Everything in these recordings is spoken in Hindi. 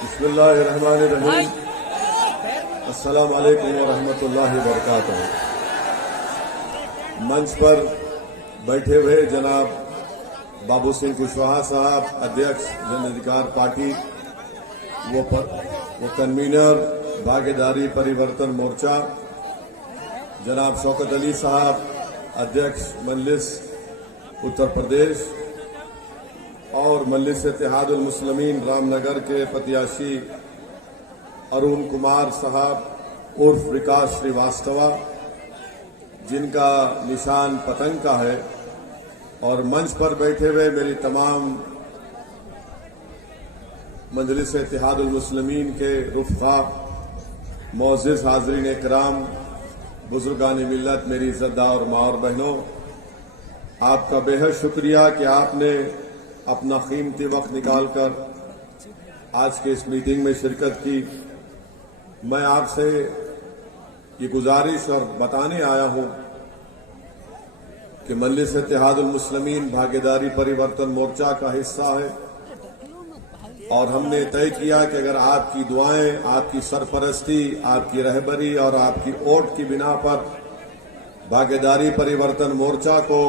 बिस्मिल्लाहिर्रहमानिर्रहीम। अस्सलाम वालेकुम व रहमतुल्लाहि व बरकातुहू। मंच पर बैठे हुए जनाब बाबू सिंह कुशवाहा साहब, अध्यक्ष जन अधिकार पार्टी, वो कन्वीनर भागीदारी परिवर्तन मोर्चा, जनाब शौकत अली साहब, अध्यक्ष मजलिस उत्तर प्रदेश, और मजलिस इत्तेहादुल मुस्लिमीन रामनगर के प्रत्याशी अरुण कुमार साहब उर्फ विकास श्रीवास्तवा, जिनका निशान पतंग का है, और मंच पर बैठे हुए मेरी तमाम मजलिस इत्तेहादुल मुस्लिमीन के रुफ़ा, मोअज़्ज़िज़ हाज़रीन इकराम, बुजुर्गान मिल्लत, मेरी इज़्ज़तदार माँ और बहनों, आपका बेहद शुक्रिया कि आपने अपना कीमती वक्त निकालकर आज के इस मीटिंग में शिरकत की। मैं आपसे ये गुजारिश और बताने आया हूं कि मजलिस इत्तेहादुल मुस्लिमीन भागीदारी परिवर्तन मोर्चा का हिस्सा है, और हमने तय किया कि अगर आपकी दुआएं, आपकी सरपरस्ती, आपकी रहबरी और आपकी वोट की बिना पर भागीदारी परिवर्तन मोर्चा को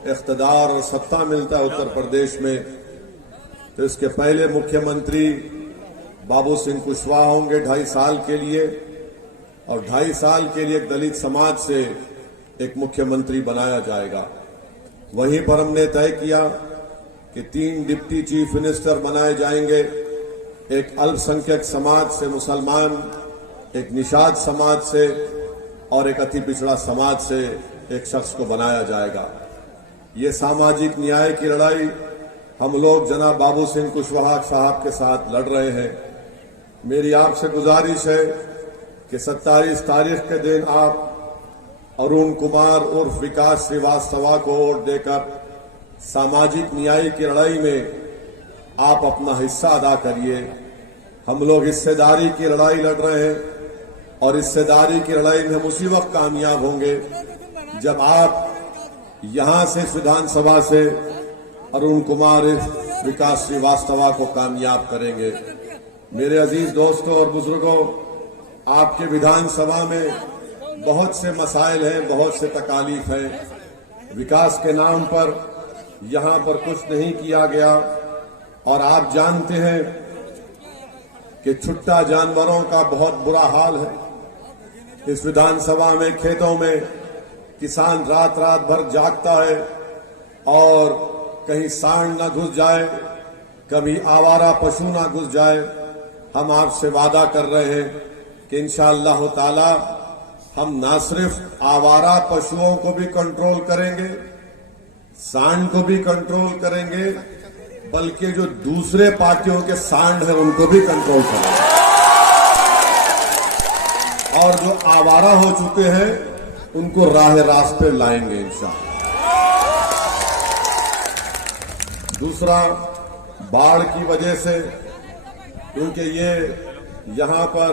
इख्तिदार और सत्ता मिलता है उत्तर प्रदेश में, तो इसके पहले मुख्यमंत्री बाबू सिंह कुशवाहा होंगे 2.5 साल के लिए, और 2.5 साल के लिए एक दलित समाज से एक मुख्यमंत्री बनाया जाएगा। वहीं पर हमने तय किया कि 3 डिप्टी चीफ मिनिस्टर बनाए जाएंगे, एक अल्पसंख्यक समाज से मुसलमान, एक निषाद समाज से और एक अति पिछड़ा समाज से एक शख्स को बनाया जाएगा। ये सामाजिक न्याय की लड़ाई हम लोग जनाब बाबू सिंह कुशवाहा साहब के साथ लड़ रहे हैं। मेरी आपसे गुजारिश है कि 27 तारीख के दिन आप अरुण कुमार उर्फ विकास श्रीवास्तवा को वोट देकर सामाजिक न्याय की लड़ाई में आप अपना हिस्सा अदा करिए। हम लोग हिस्सेदारी की लड़ाई लड़ रहे हैं, और हिस्सेदारी की लड़ाई में हम उसी वक्त कामयाब होंगे जब आप यहां से विधानसभा से अरुण कुमार विकास श्रीवास्तवा को कामयाब करेंगे। मेरे अजीज दोस्तों और बुजुर्गों, आपके विधानसभा में बहुत से मसाइल हैं, बहुत से तकालीफ हैं। विकास के नाम पर यहां पर कुछ नहीं किया गया, और आप जानते हैं कि छुट्टा जानवरों का बहुत बुरा हाल है। इस विधानसभा में खेतों में किसान रात रात भर जागता है, और कहीं सांड न घुस जाए, कभी आवारा पशु न घुस जाए। हम आपसे वादा कर रहे हैं कि इंशाअल्लाह ताला हम न सिर्फ आवारा पशुओं को भी कंट्रोल करेंगे, सांड को भी कंट्रोल करेंगे, बल्कि जो दूसरे पार्टियों के सांड हैं उनको भी कंट्रोल करेंगे, और जो आवारा हो चुके हैं उनको राह रास्ते लाएंगे इंशाअल्लाह। दूसरा, बाढ़ की वजह से, क्योंकि ये यहां पर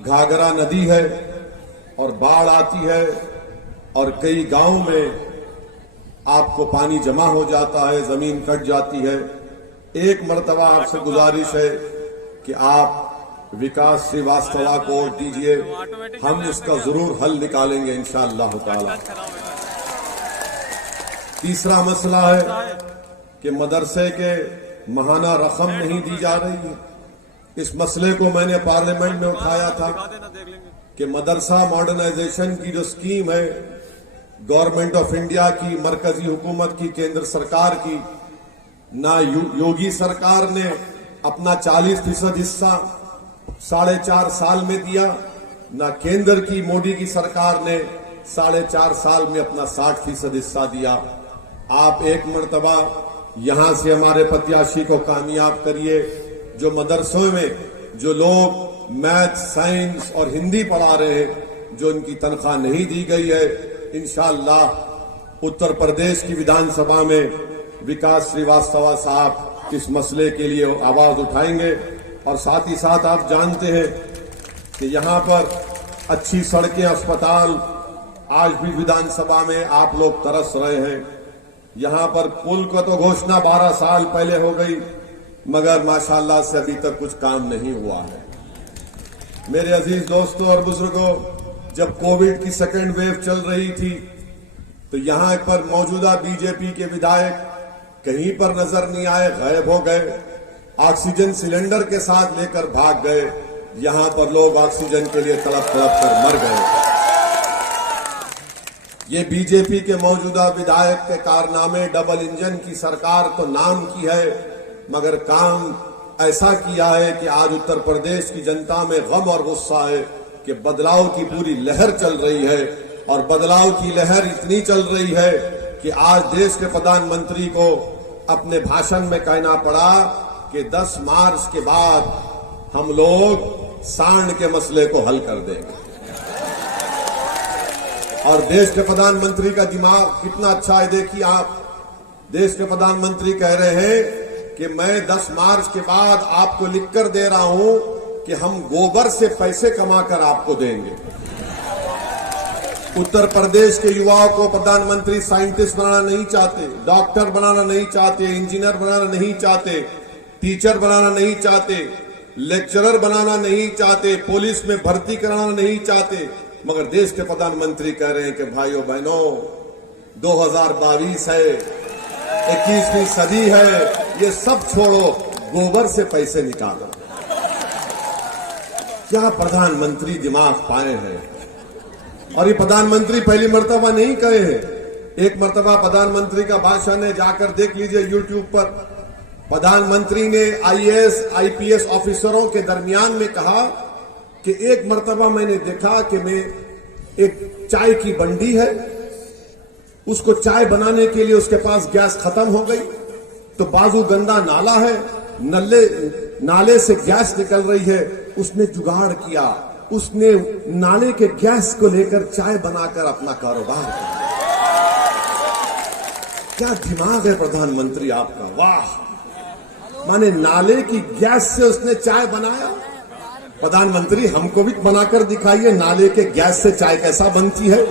घाघरा नदी है और बाढ़ आती है, और कई गांव में आपको पानी जमा हो जाता है, जमीन कट जाती है। एक मर्तबा आपसे गुजारिश है कि आप विकास श्रीवास्तवा को वोट दीजिए, हम इसका जरूर हल निकालेंगे इंशाअल्लाह ताला। तीसरा मसला है कि मदरसे के महाना रकम नहीं दी जा रही है। इस मसले को मैंने पार्लियामेंट में उठाया था कि मदरसा मॉडर्नाइजेशन की जो स्कीम है गवर्नमेंट ऑफ इंडिया की, मरकजी हुकूमत की, केंद्र सरकार की, ना योगी सरकार ने अपना 40% हिस्सा 4.5 साल में दिया, ना केंद्र की मोदी की सरकार ने 4.5 साल में अपना 60% हिस्सा दिया। आप एक मर्तबा यहां से हमारे प्रत्याशी को कामयाब करिए। जो मदरसों में जो लोग मैथ, साइंस और हिंदी पढ़ा रहे हैं, जो उनकी तनख्वाह नहीं दी गई है, इंशाअल्लाह उत्तर प्रदेश की विधानसभा में विकास श्रीवास्तवा साहब इस मसले के लिए आवाज उठाएंगे। और साथ ही साथ आप जानते हैं कि यहां पर अच्छी सड़कें, अस्पताल आज भी विधानसभा में आप लोग तरस रहे हैं। यहां पर पुल को तो घोषणा 12 साल पहले हो गई, मगर माशाअल्लाह से अभी तक कुछ काम नहीं हुआ है। मेरे अजीज दोस्तों और बुजुर्गों, जब कोविड की सेकेंड वेव चल रही थी तो यहां पर मौजूदा बीजेपी के विधायक कहीं पर नजर नहीं आए, गायब हो गए। ऑक्सीजन सिलेंडर के साथ लेकर भाग गए। यहां पर लोग ऑक्सीजन के लिए तड़प तड़प कर मर गए। ये बीजेपी के मौजूदा विधायक के कारनामे, डबल इंजन की सरकार तो नाम की है मगर काम ऐसा किया है कि आज उत्तर प्रदेश की जनता में गम और गुस्सा है कि बदलाव की पूरी लहर चल रही है। और बदलाव की लहर इतनी चल रही है कि आज देश के प्रधानमंत्री को अपने भाषण में कहना पड़ा कि 10 मार्च के बाद हम लोग सांड के मसले को हल कर देंगे। और देश के प्रधानमंत्री का दिमाग कितना अच्छा है, देखिए आप। देश के प्रधानमंत्री कह रहे हैं कि मैं 10 मार्च के बाद आपको लिखकर दे रहा हूं कि हम गोबर से पैसे कमाकर आपको देंगे। उत्तर प्रदेश के युवाओं को प्रधानमंत्री साइंटिस्ट बनाना नहीं चाहते, डॉक्टर बनाना नहीं चाहते, इंजीनियर बनाना नहीं चाहते, टीचर बनाना नहीं चाहते, लेक्चरर बनाना नहीं चाहते, पुलिस में भर्ती कराना नहीं चाहते। मगर देश के प्रधानमंत्री कह रहे हैं कि भाइयों बहनों 2022 है, 21वीं सदी है, ये सब छोड़ो, गोबर से पैसे निकालो। क्या प्रधानमंत्री दिमाग पाए हैं। और ये प्रधानमंत्री पहली मर्तबा नहीं कहे हैं। एक मर्तबा प्रधानमंत्री का भाषण है, जाकर देख लीजिए यूट्यूब पर। प्रधानमंत्री ने आईएएस आईपीएस ऑफिसरों के दरमियान में कहा कि एक मर्तबा मैंने देखा कि मैं एक चाय की बंडी है, उसको चाय बनाने के लिए उसके पास गैस खत्म हो गई, तो बाजू गंदा नाला है, नाले से गैस निकल रही है। उसने जुगाड़ किया, उसने नाले के गैस को लेकर चाय बनाकर अपना कारोबार किया। क्या दिमाग है प्रधानमंत्री आपका, वाह। माने नाले की गैस से उसने चाय बनाया। प्रधानमंत्री हमको भी बनाकर दिखाइए, नाले के गैस से चाय कैसा बनती है।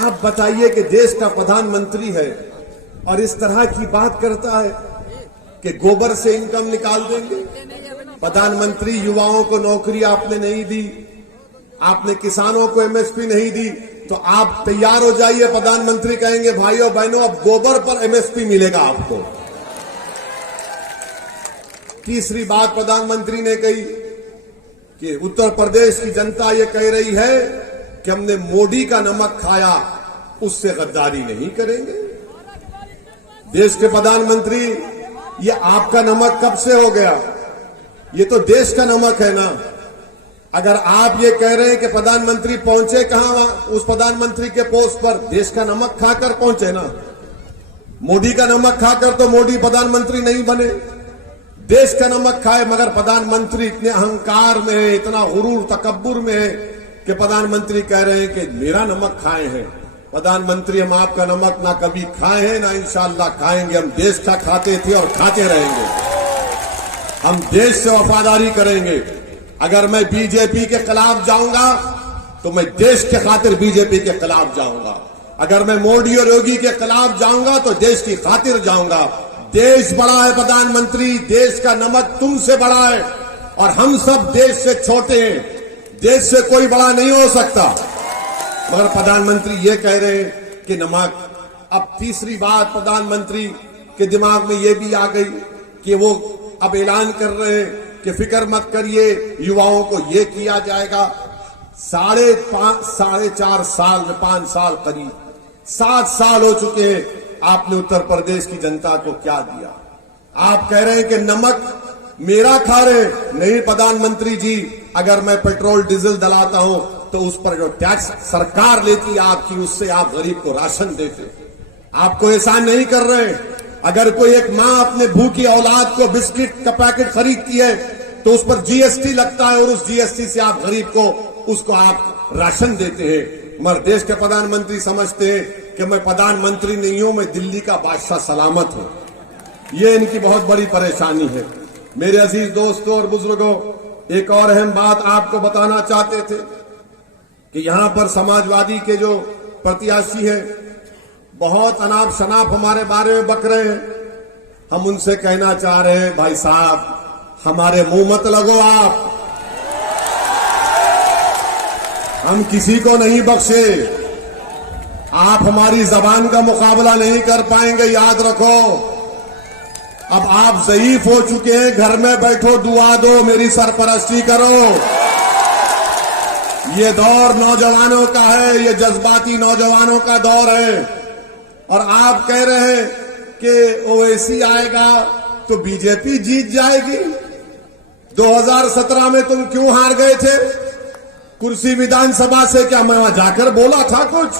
आप बताइए कि देश का प्रधानमंत्री है और इस तरह की बात करता है कि गोबर से इनकम निकाल देंगे। प्रधानमंत्री युवाओं को नौकरी आपने नहीं दी, आपने किसानों को एमएसपी नहीं दी, तो आप तैयार हो जाइए। प्रधानमंत्री कहेंगे भाइयों बहनों अब गोबर पर एमएसपी मिलेगा आपको। तीसरी बात प्रधानमंत्री ने कही कि उत्तर प्रदेश की जनता ये कह रही है कि हमने मोदी का नमक खाया, उससे गद्दारी नहीं करेंगे। देश के प्रधानमंत्री, ये आपका नमक कब से हो गया, ये तो देश का नमक है ना। अगर आप ये कह रहे हैं कि प्रधानमंत्री पहुंचे कहां, उस प्रधानमंत्री के पोस्ट पर देश का नमक खाकर पहुंचे ना। मोदी का नमक खाकर तो मोदी प्रधानमंत्री नहीं बने, देश का नमक खाए। मगर प्रधानमंत्री इतने अहंकार में है, इतना गुरूर तकब्बुर में है कि प्रधानमंत्री कह रहे हैं कि मेरा नमक खाए हैं। प्रधानमंत्री हम आपका नमक ना कभी खाए हैं ना इंशाअल्लाह खाएंगे। हम देश का खाते थे और खाते रहेंगे। हम देश से वफादारी करेंगे। अगर मैं बीजेपी के खिलाफ जाऊंगा तो मैं देश के खातिर बीजेपी के खिलाफ जाऊंगा। अगर मैं मोदी और योगी के खिलाफ जाऊंगा तो देश की खातिर जाऊंगा। देश बड़ा है प्रधानमंत्री, देश का नमक तुमसे बड़ा है और हम सब देश से छोटे हैं। देश से कोई बड़ा नहीं हो सकता। मगर प्रधानमंत्री ये कह रहे हैं कि नमक। अब तीसरी बात प्रधानमंत्री के दिमाग में ये भी आ गई कि वो अब ऐलान कर रहे हैं कि फिक्र मत करिए, युवाओं को ये किया जाएगा। 4.5 साल में 5 साल करीब 7 साल हो चुके हैं, आपने उत्तर प्रदेश की जनता को क्या दिया। आप कह रहे हैं कि नमक मेरा खा रहे, नहीं प्रधानमंत्री जी, अगर मैं पेट्रोल डीजल डलाता हूं तो उस पर जो टैक्स सरकार लेती है आपकी, उससे आप गरीब को राशन देते। आपको एहसान नहीं कर रहे। अगर कोई एक मां अपने भूखी औलाद को बिस्किट का पैकेट खरीदती है तो उस पर जीएसटी लगता है और उस जीएसटी से आप गरीब को उसको आप राशन देते हैं। मगर देश के प्रधानमंत्री समझते हैं कि मैं प्रधानमंत्री नहीं हूं, मैं दिल्ली का बादशाह सलामत हूं। ये इनकी बहुत बड़ी परेशानी है। मेरे अजीज दोस्तों और बुजुर्गों, एक और अहम बात आपको बताना चाहते थे कि यहां पर समाजवादी के जो प्रत्याशी हैं बहुत अनाप शनाप हमारे बारे में बक रहे हैं हम उनसे कहना चाह रहे हैं, भाई साहब हमारे मुंह मत लगो आप, हम किसी को नहीं बख्शे, आप हमारी जबान का मुकाबला नहीं कर पाएंगे, याद रखो। अब आप ज़ईफ हो चुके हैं, घर में बैठो, दुआ दो, मेरी सरपरस्ती करो। ये दौर नौजवानों का है, ये जज्बाती नौजवानों का दौर है। और आप कह रहे हैं कि ओवैसी आएगा तो बीजेपी जीत जाएगी। 2017 में तुम क्यों हार गए थे कुर्सी विधानसभा से? क्या मैं वहां जाकर बोला था कुछ?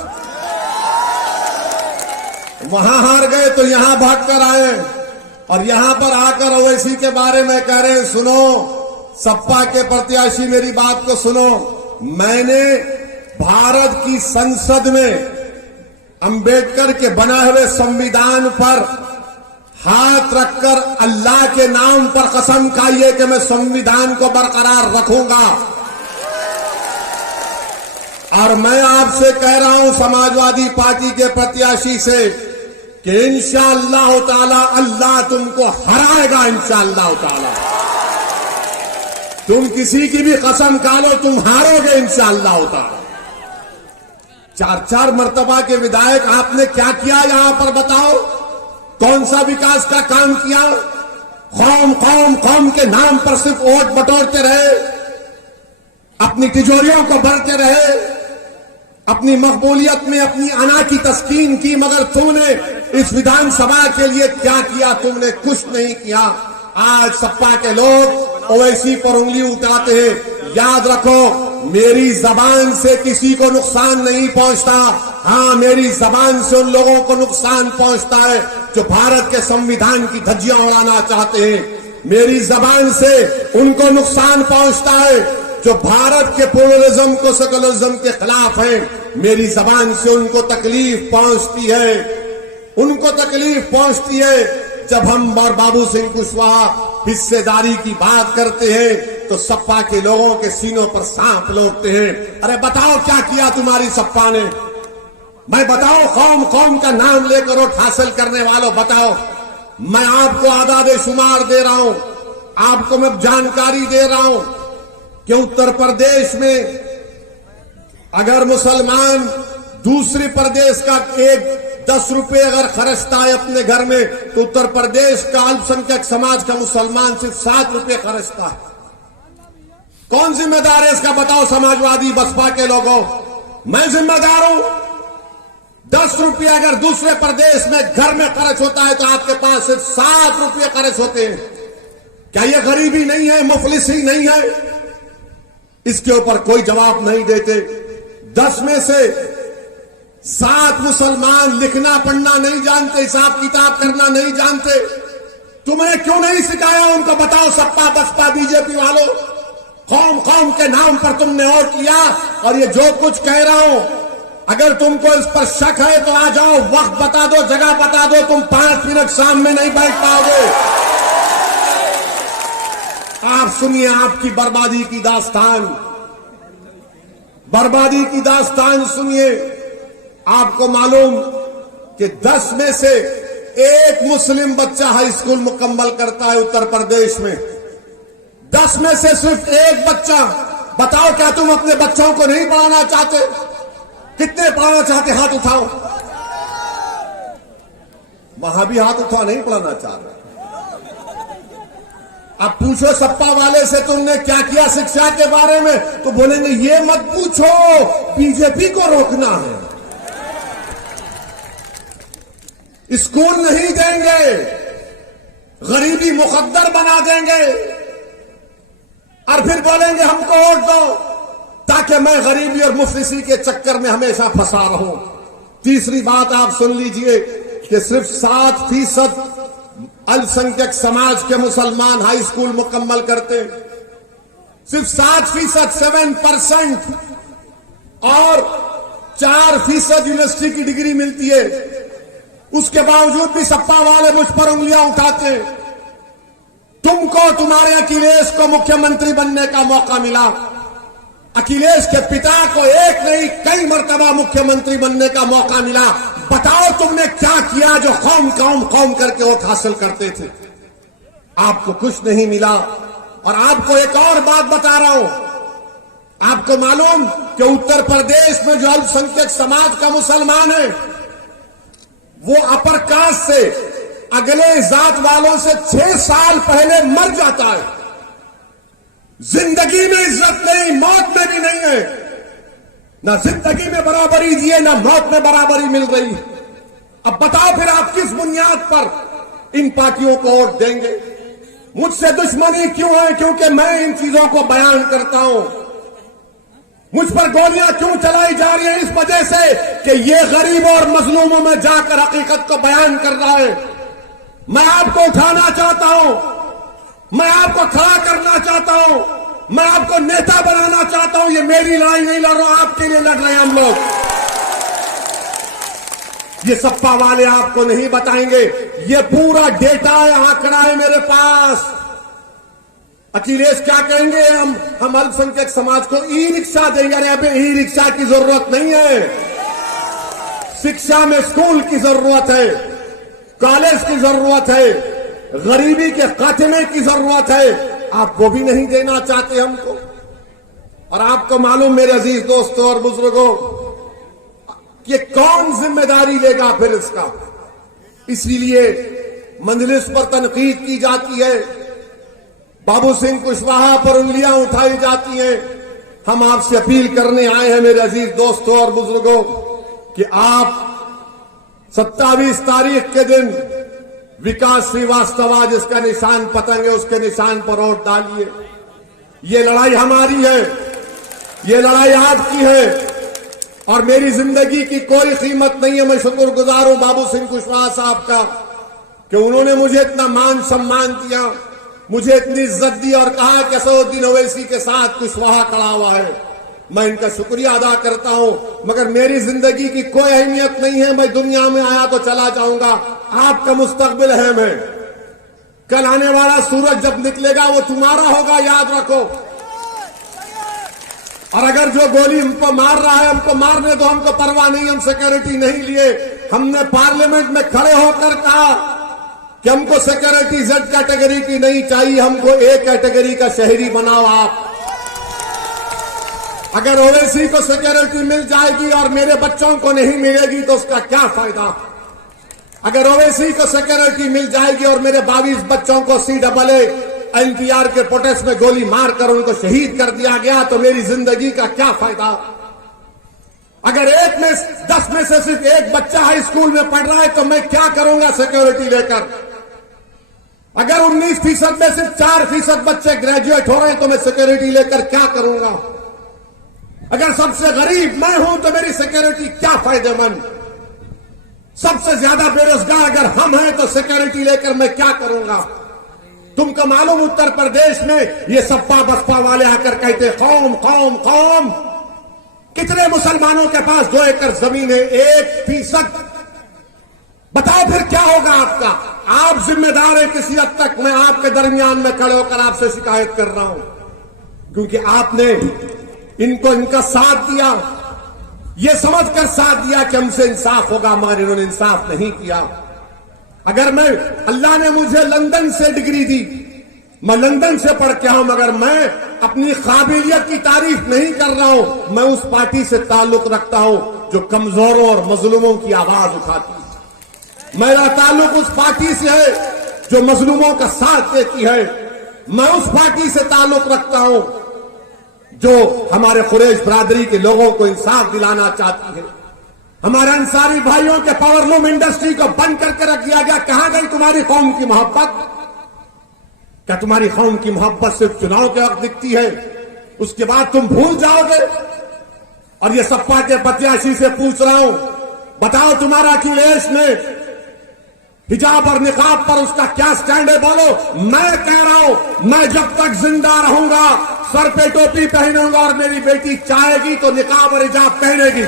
वहां हार गए तो यहां भागकर आए, और यहां पर आकर ओवैसी के बारे में कह रहे हैं। सुनो सपा के प्रत्याशी, मेरी बात को सुनो। मैंने भारत की संसद में अंबेडकर के बनाए हुए संविधान पर हाथ रखकर अल्लाह के नाम पर कसम खाई है कि मैं संविधान को बरकरार रखूंगा। और मैं आपसे कह रहा हूं, समाजवादी पार्टी के प्रत्याशी से, कि इंशाअल्लाह ताला अल्लाह तुमको हराएगा। इंशाअल्लाह ताला तुम किसी की भी कसम खा लो, तुम हारोगे इंशाअल्लाह ताला। 4-4 मर्तबा के विधायक आपने क्या किया यहां पर बताओ? कौन सा विकास का काम किया? कौम कौम कौम के नाम पर सिर्फ वोट बटोरते रहे, अपनी तिजोरियों को भरते रहे, अपनी मकबूलियत में अपनी अना की तस्कीन की, मगर तुमने इस विधानसभा के लिए क्या किया? तुमने कुछ नहीं किया। आज सपा के लोग ओवैसी पर उंगली उठाते हैं। याद रखो, मेरी जबान से किसी को नुकसान नहीं पहुंचता। हां, मेरी जबान से उन लोगों को नुकसान पहुंचता है जो भारत के संविधान की धज्जियां उड़ाना चाहते हैं। मेरी जबान से उनको नुकसान पहुंचता है जो भारत के प्लुरलिज्म को सेकुलरिज्म के खिलाफ है। मेरी जबान से उनको तकलीफ पहुंचती है, उनको तकलीफ पहुंचती है जब हम और बाबू सिंह कुशवाहा हिस्सेदारी की बात करते हैं तो सपा के लोगों के सीनों पर सांप लौटते हैं। अरे बताओ क्या किया तुम्हारी सपा ने? मैं बताओ, कौम कौम का नाम लेकर वोट हासिल करने वालों बताओ। मैं आपको आदाद शुमार दे रहा हूं, आपको मैं जानकारी दे रहा हूं कि उत्तर प्रदेश में अगर मुसलमान दूसरे प्रदेश का एक 10 रुपए अगर खर्चता है अपने घर में, तो उत्तर प्रदेश का अल्पसंख्यक समाज का मुसलमान सिर्फ 7 रुपए खर्चता है। कौन जिम्मेदार है इसका बताओ? समाजवादी बसपा के लोगों, मैं जिम्मेदार हूं। 10 रुपये अगर दूसरे प्रदेश में घर में खर्च होता है तो आपके पास सिर्फ 7 रुपये खर्च होते हैं। क्या यह गरीबी नहीं है, मुफलिसी नहीं है? इसके ऊपर कोई जवाब नहीं देते। 10 में से 7 मुसलमान लिखना पढ़ना नहीं जानते, हिसाब किताब करना नहीं जानते। तुमने क्यों नहीं सिखाया उनको? बताओ सपा बसपा बीजेपी वालों, कौम कौम के नाम पर तुमने वोट किया। और ये जो कुछ कह रहा हूं, अगर तुमको इस पर शक है तो आ जाओ, वक्त बता दो, जगह बता दो, तुम 5 मिनट सामने नहीं बैठ पाओगे। आप सुनिए आपकी बर्बादी की दास्तान, बर्बादी की दास्तान सुनिए। आपको मालूम कि 10 में से 1 मुस्लिम बच्चा हाई स्कूल मुकम्मल करता है उत्तर प्रदेश में। 10 में से सिर्फ 1 बच्चा। बताओ क्या तुम अपने बच्चों को नहीं पढ़ाना चाहते? कितने पढ़ाना चाहते? हाथ उठाओ। वहां भी हाथ उठा, नहीं पढ़ाना चाह रहे। अब पूछो सपा वाले से तुमने क्या किया शिक्षा के बारे में, तो बोलेंगे ये मत पूछो, बीजेपी को रोकना है, स्कूल नहीं देंगे, गरीबी मुकद्दर बना देंगे, और फिर बोलेंगे हमको वोट दो ताकि मैं गरीबी और मुफलिसी के चक्कर में हमेशा फंसा रहूं। तीसरी बात आप सुन लीजिए कि सिर्फ 7% अल्पसंख्यक समाज के मुसलमान हाई स्कूल मुकम्मल करते हैं। सिर्फ 7%, 7%, और 4% यूनिवर्सिटी की डिग्री मिलती है। उसके बावजूद भी सपा वाले मुझ पर उंगलियां उठाते हैं। तुमको, तुम्हारे अखिलेश को मुख्यमंत्री बनने का मौका मिला। अखिलेश के पिता को एक नहीं कई मर्तबा मुख्यमंत्री बनने का मौका मिला। बताओ तुमने क्या किया जो कौम कौम कौम करके वोट हासिल करते थे। आपको कुछ नहीं मिला। और आपको एक और बात बता रहा हूं, आपको मालूम कि उत्तर प्रदेश में जो अल्पसंख्यक समाज का मुसलमान है वो अपर कास्ट से अगले जात वालों से 6 साल पहले मर जाता है। जिंदगी में इज्जत नहीं, मौत में भी नहीं है। ना जिंदगी में बराबरी दिए, ना मौत में बराबरी मिल रही। अब बताओ फिर आप किस बुनियाद पर इन पार्टियों को वोट देंगे। मुझसे दुश्मनी क्यों है? क्योंकि मैं इन चीजों को बयान करता हूं। मुझ पर गोलियां क्यों चलाई जा रही हैं? इस वजह से कि ये गरीबों और मजलूमों में जाकर हकीकत को बयान कर रहा है। मैं आपको उठाना चाहता हूं, मैं आपको खड़ा करना चाहता हूं, मैं आपको नेता बनाना चाहता हूं। ये मेरी लड़ाई नहीं लड़ रहा, आपके लिए लड़ रहे हैं हम लोग। ये सपा वाले आपको नहीं बताएंगे। ये पूरा डेटा है, आंकड़ा है मेरे पास। अखिलेश क्या कहेंगे? हम अल्पसंख्यक समाज को ई रिक्शा देंगे। अरे अभी ई रिक्शा की जरूरत नहीं है। शिक्षा में स्कूल की जरूरत है, कॉलेज की जरूरत है, गरीबी के खात्मे की जरूरत है। आप वो भी नहीं देना चाहते हमको। और आपको मालूम मेरे अजीज दोस्तों और बुजुर्गों, कि कौन जिम्मेदारी लेगा फिर इसका? इसीलिए मजलिस पर तनकीद की जाती है, बाबू सिंह कुशवाहा पर उंगलियां उठाई जाती हैं। हम आपसे अपील करने आए हैं मेरे अजीज दोस्तों और बुजुर्गों कि आप 27 तारीख के दिन विकास श्रीवास्तव जिसका निशान पतंग है उसके निशान पर वोट डालिए। ये लड़ाई हमारी है, ये लड़ाई आपकी है और मेरी जिंदगी की कोई कीमत नहीं है। मैं शुक्रगुजार हूं बाबू सिंह कुशवाहा साहब का कि उन्होंने मुझे इतना मान सम्मान दिया, मुझे इतनी इज्जत दी और कहा कि असदुद्दीन ओवैसी के साथ कुशवाहा खड़ा हुआ है। मैं इनका शुक्रिया अदा करता हूं, मगर मेरी जिंदगी की कोई अहमियत नहीं है। मैं दुनिया में आया तो चला जाऊंगा, आपका मुस्तकबिल है। मैं कल आने वाला सूरज जब निकलेगा वो तुम्हारा होगा, याद रखो। और अगर जो गोली हमको मार रहा है हमको मारने दो, हमको परवाह नहीं, हम सिक्योरिटी नहीं लिए। हमने पार्लियामेंट में खड़े होकर कहा कि हमको सिक्योरिटी जेड कैटेगरी की नहीं चाहिए, हमको ए कैटेगरी का शहरी बनाओ आप। अगर ओवैसी को सिक्योरिटी मिल जाएगी और मेरे बच्चों को नहीं मिलेगी तो उसका क्या फायदा? अगर ओवैसी को सिक्योरिटी मिल जाएगी और मेरे 22 बच्चों को CAA NPR के प्रोटेस्ट में गोली मारकर उनको शहीद कर दिया गया तो मेरी जिंदगी का क्या फायदा? अगर 10 में से सिर्फ एक बच्चा हाई स्कूल में पढ़ रहा है तो मैं क्या करूंगा सिक्योरिटी लेकर? अगर 19% में सिर्फ 4% बच्चे ग्रेजुएट हो रहे हैं तो मैं सिक्योरिटी लेकर क्या करूंगा? अगर सबसे गरीब मैं हूं तो मेरी सिक्योरिटी क्या फायदेमंद? सबसे ज्यादा बेरोजगार अगर हम हैं तो सिक्योरिटी लेकर मैं क्या करूंगा? तुमको मालूम उत्तर प्रदेश में ये सपा बसपा वाले आकर कहते कौम कौम कौम। कितने मुसलमानों के पास 2 एकड़ जमीन है? 1%। बताओ फिर क्या होगा आपका? आप जिम्मेदार है किसी हद तक। मैं आपके दरमियान में खड़े होकर आपसे शिकायत कर रहा हूं क्योंकि आपने इनको इनका साथ दिया, ये समझकर साथ दिया कि हमसे इंसाफ होगा, मगर इन्होंने इंसाफ नहीं किया। अगर अल्लाह ने मुझे लंदन से डिग्री दी, मैं लंदन से पढ़ के आऊं, मगर मैं अपनी काबिलियत की तारीफ नहीं कर रहा हूं। मैं उस पार्टी से ताल्लुक रखता हूं जो कमजोरों और मजलूमों की आवाज उठाती है। मेरा ताल्लुक उस पार्टी से है जो मजलूमों का साथ देती है। मैं उस पार्टी से ताल्लुक रखता हूं जो हमारे कुरैश बरादरी के लोगों को इंसाफ दिलाना चाहती है। हमारे अंसारी भाइयों के पावरलूम इंडस्ट्री को बंद करके रख दिया गया। कहां गई तुम्हारी कौम की मोहब्बत? क्या तुम्हारी कौम की मोहब्बत सिर्फ चुनाव के वक्त दिखती है, उसके बाद तुम भूल जाओगे? और ये सपा के प्रत्याशी से पूछ रहा हूं, बताओ तुम्हारा अखिलेश ने हिजाब और निकाब पर उसका क्या स्टैंड है? बोलो। मैं कह रहा हूं, मैं जब तक जिंदा रहूंगा सर पे टोपी पहनूंगा और मेरी बेटी चाहेगी तो निकाब और हिजाब पहनेगी।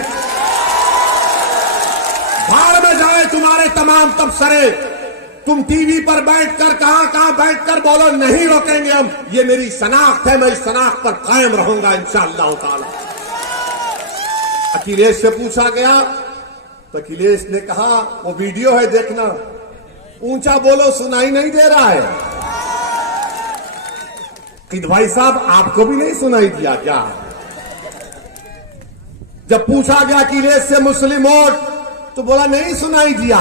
भाड़ में जाए तुम्हारे तमाम तबसरे। तुम टीवी पर बैठकर कहां बैठकर बोलो, नहीं रोकेंगे हम। ये मेरी शनाख्त है, मैं इस शनाख्त पर कायम रहूंगा इंशाअल्लाह ताला। अखिलेश से पूछा गया तो अखिलेश ने कहा वो वीडियो है देखना, ऊंचा बोलो सुनाई नहीं दे रहा है। कि भाई साहब आपको भी नहीं सुनाई दिया क्या? जब पूछा गया अखिलेश से मुस्लिम वोट तो बोला नहीं सुनाई दिया।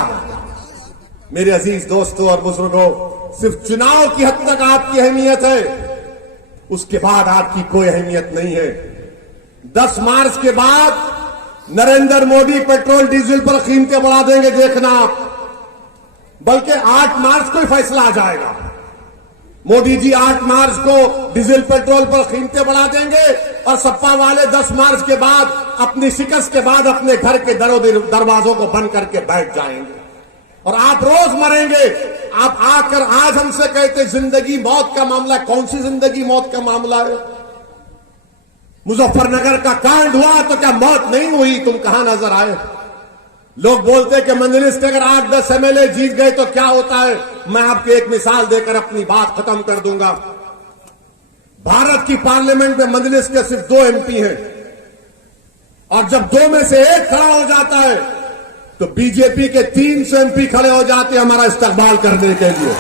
मेरे अजीज दोस्तों और बुजुर्गों, सिर्फ चुनाव की हद तक आपकी अहमियत है, उसके बाद आपकी कोई अहमियत नहीं है। 10 मार्च के बाद नरेंद्र मोदी पेट्रोल डीजल पर कीमतें बढ़ा देंगे, देखना आप। बल्कि 8 मार्च को ही फैसला आ जाएगा। मोदी जी 8 मार्च को डीजल पेट्रोल पर कीमतें बढ़ा देंगे और सपा वाले 10 मार्च के बाद अपनी शिकस्त के बाद अपने घर के दरवाजों को बंद करके बैठ जाएंगे और आप रोज मरेंगे। आप आकर आज हमसे कहते जिंदगी मौत का मामला। कौन सी जिंदगी मौत का मामला है? मुजफ्फरनगर का कांड हुआ तो क्या मौत नहीं हुई? तुम कहां नजर आए? लोग बोलते कि मजलिस के अगर 8-10 एमएलए जीत गए तो क्या होता है। मैं आपको एक मिसाल देकर अपनी बात खत्म कर दूंगा। भारत की पार्लियामेंट में मजलिस के सिर्फ 2 एमपी हैं और जब 2 में से 1 खड़ा हो जाता है तो बीजेपी के 300 एमपी खड़े हो जाते हैं हमारा इस्तकबाल करने के लिए।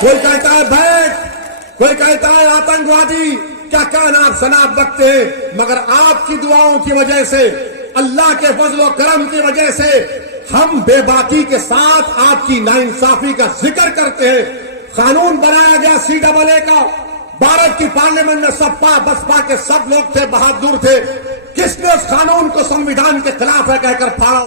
कोई कहता है बैठ, कोई कहता है आतंकवादी, क्या कहना आप शनाब बकते हैं। मगर आपकी दुआओं की वजह से, अल्लाह के फजल करम की वजह से हम बेबाकी के साथ आपकी नाइंसाफी का जिक्र करते हैं। कानून बनाया गया CAA का, भारत की पार्लियामेंट में सपा बसपा के सब लोग थे, बहादुर थे। किसने उस कानून को संविधान के खिलाफ है कहकर फाड़ा?